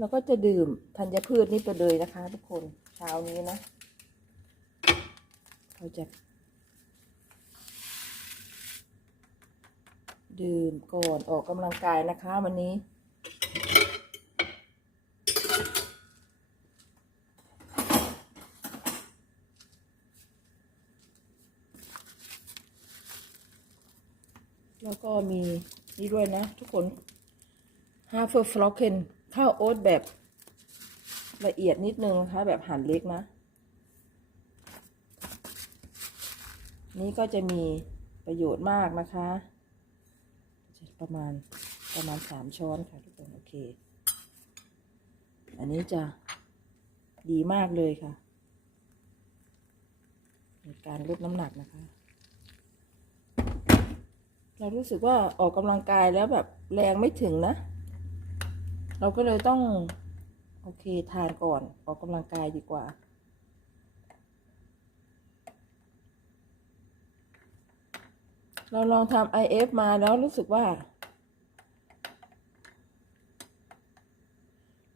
เราก็จะดื่มธัญพืชนี่ไปเลยนะคะ ทุกคนเช้านี้นะเราจะ ดื่มก่อนออกกำลังกายนะคะวันนี้แล้วก็มีนี่ด้วยนะ ทุกคนฮาเฟอร์ฟลอเคน ข้าวโอ๊ตแบบละเอียดนิดนึงนะคะแบบหั่นเล็กนะ นี่ก็จะมีประโยชน์มากนะคะ ประมาณประมาณสามช้อนค่ะทุกคนโอเค อันนี้จะดีมากเลยค่ะในการลดน้ำหนักนะคะ เรารู้สึกว่าออกกำลังกายแล้วแบบแรงไม่ถึงนะ เราก็เลยต้อง โอเคทานก่อนออกกำลังกายดีกว่า เราลองทำ IF มาแล้วรู้สึกว่า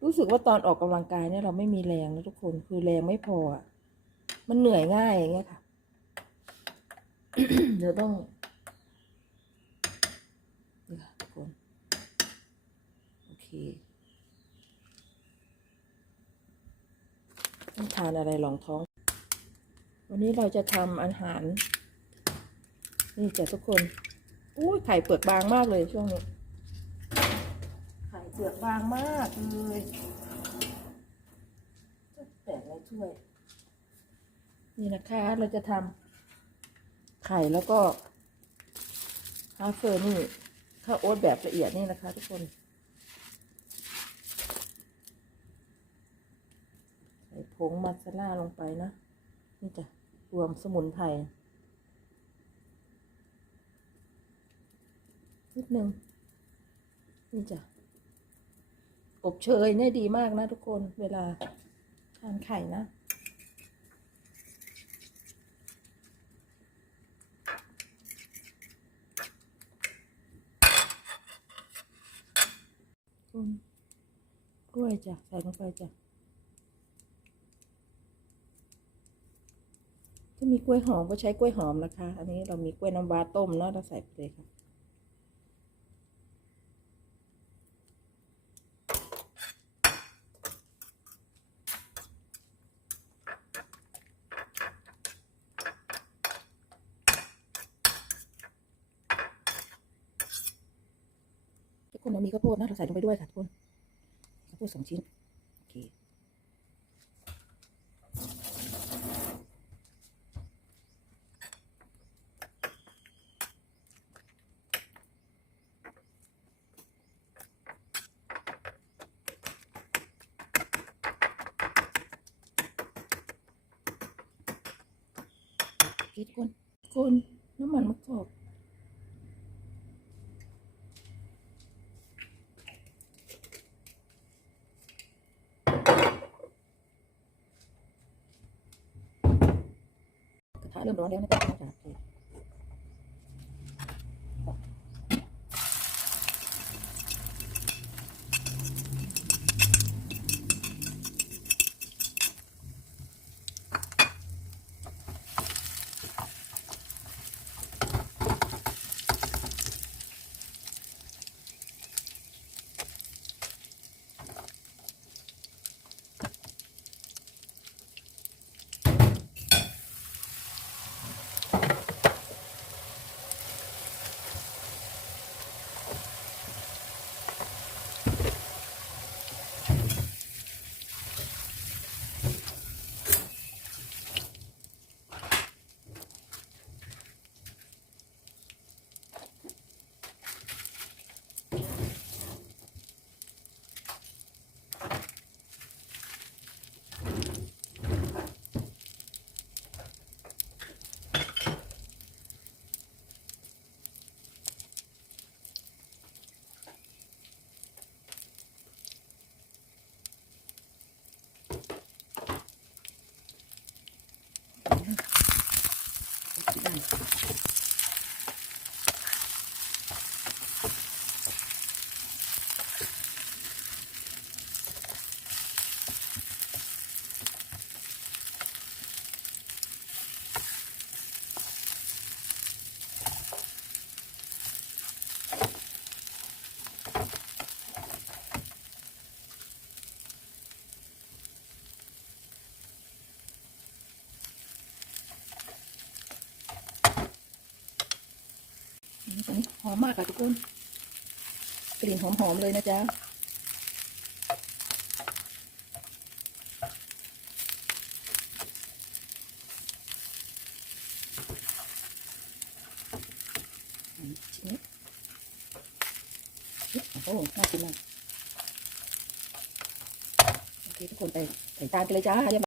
รู้สึกว่าตอนออกกำลังกายเนี่ยเราไม่มีแรงนะทุกคนคือแรงไม่พออะมันเหนื่อยง่ายอย่างเงี้ยค่ะ เดี๋ยวต้องนี่ค่ะทุกคน โอเคต้อง ทานอะไรรองท้อง วันนี้เราจะทำอาหาร นี่จ้ะทุกคนอุ้ยไข่เปลือกบางมากเลยช่วงนี้ ไข่เปลือกบางมากเลยจะแตกในถ้วย นี่นะคะเราจะทำไข่แล้วก็ฮาเฟอร์นี่ข้าวโอ๊ตแบบละเอียดนี่นะคะ ทุกคน ใส่ผ งมัสลาลงไปนะ นี่จ้ะ รวมสมุนไพรนิดนึง นี่จ้ะ อบเชยเนี่ยดีมากนะทุกคน เวลาทานไข่นะกล้วยจ้ะ ใส่ลงไปจ้ะ ถ้ามีกล้วยหอมก็ใช้กล้วยหอมนะคะ อันนี้เรามีกล้วยน้ำว้าต้มเนาะเราใส่ไปเลยค่ะทุกคนเรามีข้าวโพดนะเราใส่ลงไปด้วยค่ะทุกคนข้าวโพดสองชิ้น เคทุกคนกคนน้ำมันมะกอกกระทะเริ่มร้อนแล้วนะจ๊ะ น้อมมากค่ะทุกคน กลิ่นหอมๆเลยนะจ๊ะโอ้น่ากินมากโอเคทุกคนไปใส่จานกันเลยจ้าเรียบ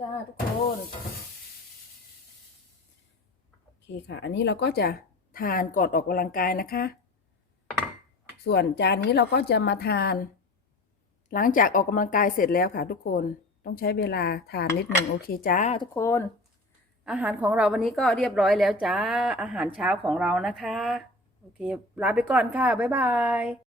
จ้าทุกคน โอเคค่ะ อันนี้เราก็จะทานก่อนออกกำลังกายนะคะ ส่วนจานนี้เราก็จะมาทาน หลังจากออกกำลังกายเสร็จแล้วค่ะ ทุกคน ต้องใช้เวลาทานนิดหนึ่งโอเคจ้าทุกคน อาหารของเราวันนี้ก็เรียบร้อยแล้วจ้า อาหารเช้าของเรานะคะ โอเค ลาไปก่อนค่ะ บ๊ายบาย